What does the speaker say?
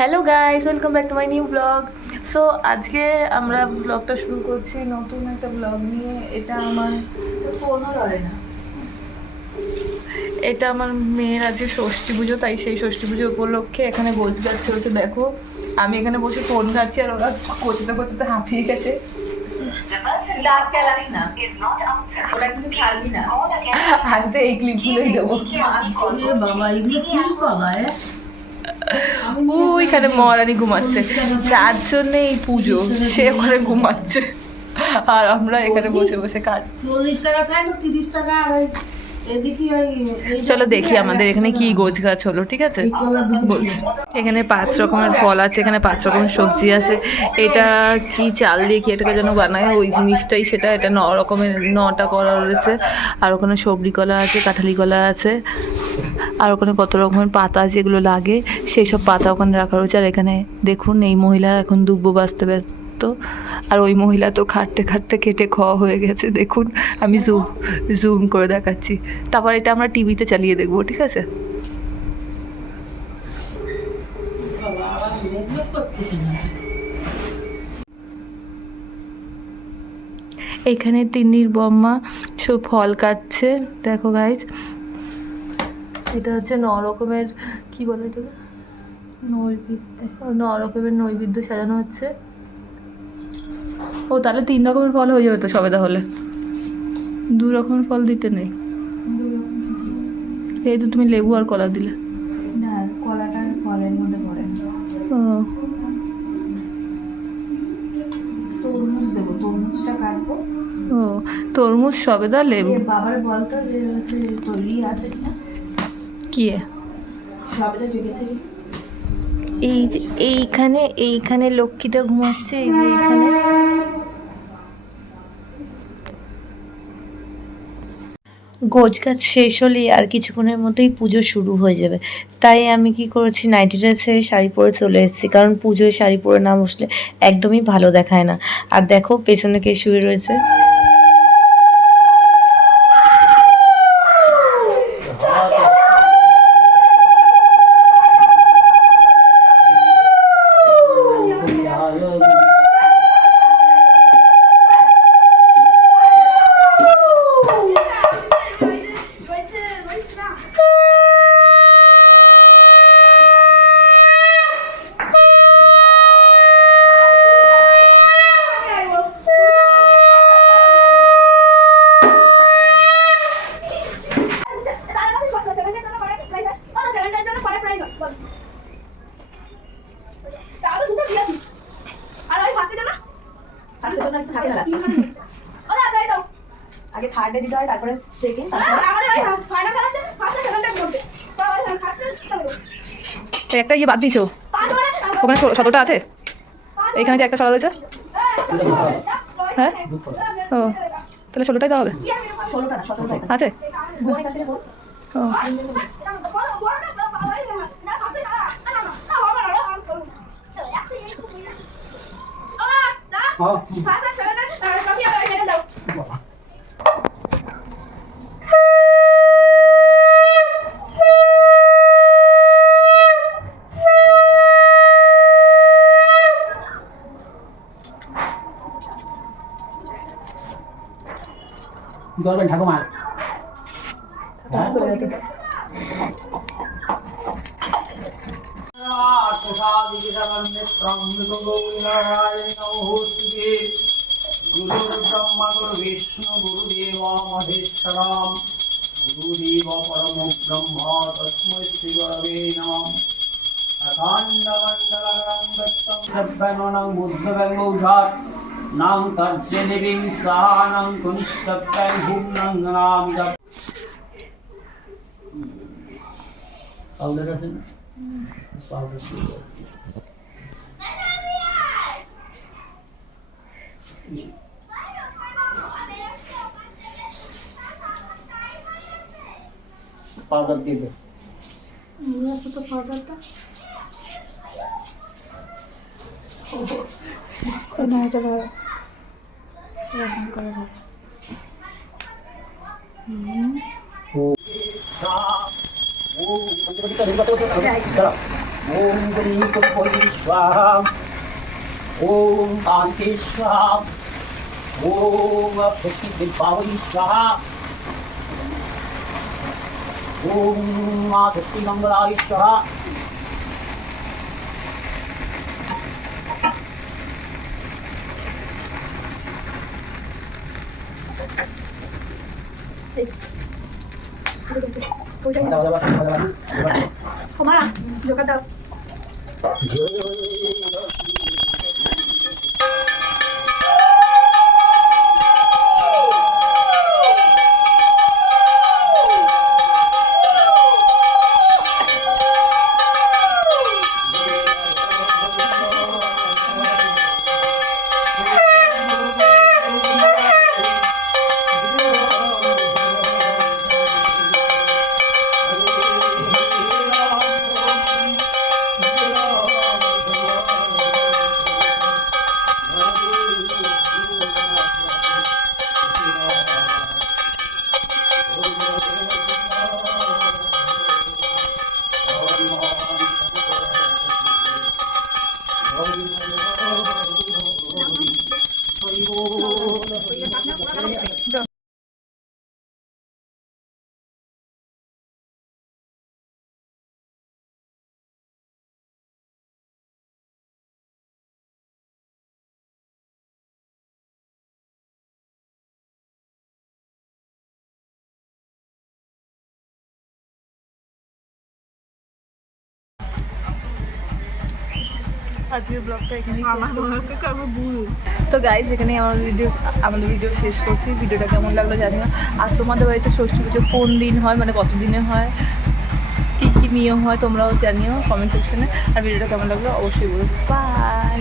Hello guys welcome back to my new blog so আজকে আমরা ব্লগটা শুরু করছি নতুন একটা ব্লগ নিয়ে। এটা আমার ফোনও ধরে না। এটা আমার মেয়ের আছে ষষ্ঠী পুজো তাই সেই ষষ্ঠী পুজো উপলক্ষে এখানে গোছ গাছ চলছে দেখো আমি এখানে বসে ফোন ঘাটছি আর ওরা করতে করতে হাঁপিয়ে গেছে। ডাক খেলাস না। ওটা কিন্তু ছাড়বি না। আমি তো এই ক্লিপগুলোই দেবো। বাবা এগুলো কি বাবা এ? ওইখানে মহারানী ঘুমাচ্ছে। যার জন্য এই পুজো সে ওখানে ঘুমাচ্ছে। আর আমরা এখানে বসে বসে কাটছি চল্লিশ টাকা চাই না তিরিশ টাকা চলো দেখি আমাদের এখানে কি গোছ গাছ হলো ঠিক আছে? বলছি এখানে পাঁচ রকমের ফল আছে এখানে পাঁচ রকমের সবজি আছে। এটা কি চাল দিয়ে কি এটাকে যেন বানায়? ওই জিনিসটাই সেটা এটা ন রকমের নটা করা রয়েছে। আর ওখানে সবরি কলা আছে কাঁঠালি কলা আছে। আর ওখানে কত রকমের পাতা যেগুলো লাগে সেই সব পাতা ওখানে রাখা রয়েছে। আর এখানে দেখুন, এই মহিলা এখন দুব্বো বাঁচতে ব্যস্ত। আর ওই মহিলা তো খাটতে খাটতে কেটে খাওয়া হয়ে গেছে, দেখুন। আমি জুম জুম করে দেখাচ্ছি। তারপর এটা আমরা টিভিতে চালিয়ে দেখব, ঠিক আছে? এখানে তিন্নির বম্মা সব ফল কাটছে। দেখো গাইজ এটা হচ্ছে ন রকমের কি বলে এটাকে? নৈবেদ্য। ন রকমের নৈবেদ্য সাজানো হচ্ছে। ও তাহলে তিন রকমের ফল হয়ে যাবে তো সবে তাহলে? দু রকমের ফল দিতে নেই? এই তো তুমি লেবু আর কলা দিলে। না কলাটা ফলের মধ্যে পড়ে ও। তরমুজ দেবো তরমুজটা কাটবো। ও তরমুজ সবেদা লেবু। বাবার বলতো যে হচ্ছে তৈরি আছে কিনা? কি? এই যে এইখানে এইখানে লক্ষ্মীটা ঘুমাচ্ছে, এই যে এইখানে। গোছ গাছ শেষ হলেই আর কিছুক্ষণের মধ্যেই পুজো শুরু হয়ে যাবে। তাই আমি কি করেছি, নাইটি ড্রেস শাড়ি পরে চলে এসেছি। কারণ পুজোয় শাড়ি পরে না বসলে একদমই ভালো দেখায় না। আর দেখো, পেছনে কে শুয়ে রয়েছে? আগে থার্ডে দিতে হয় তারপরে সেকেন্ড একটা ইয়ে বাদ দিছো ওখানে ষোলো- সতেরোটা আছে এখানে যে একটা সরা রয়েছে হ্যাঁ ও তাহলে ষোলোটাই দেওয়া হবে আছে ও কি করবেন ঠাকুমা গুরু বিষ্ণু গুরুদেব মহেশ্বরাম গুরুদেব পরম ব্রহ্ম তস্मै শ্রী গুরবে নম অখণ্ডমণ্ডলগণং ব্যক্তং সব্বানং বুদ্ধব্যঙ্গৌষাৎ নাম তর্জে দেবীং সাহানং কনিষ্ঠব্যং ভূম্নং নাম জপ পাউডার আছে না পাউডার পাউডার দিয়ে দে না এটা ধরো এরকম করে ধরো। ও ও পঞ্চবটি চল দাঁড়া ॐ गणेशपति स्वाहा ॐ कान्ते स्वाहा ॐ भक्तिदीपावली स्वाहा ॐ मा शक्तिमङ्गलाय स्वाहा ক্ষমা যোগা দাও আজকের ব্লগটা এখানেই তো গাইজ এখানে আমার ভিডিও আমাদের ভিডিও শেষ করছি। ভিডিওটা কেমন লাগল জানি না। আর তোমাদের বাড়িতে ষষ্ঠী পুজো কোন দিন হয়? মানে কত দিনে হয়? কী কী নিয়ম হয় তোমরাও জানিও কমেন্ট সেকশনে আর ভিডিওটা কেমন লাগল? অবশ্যই বলো। বাই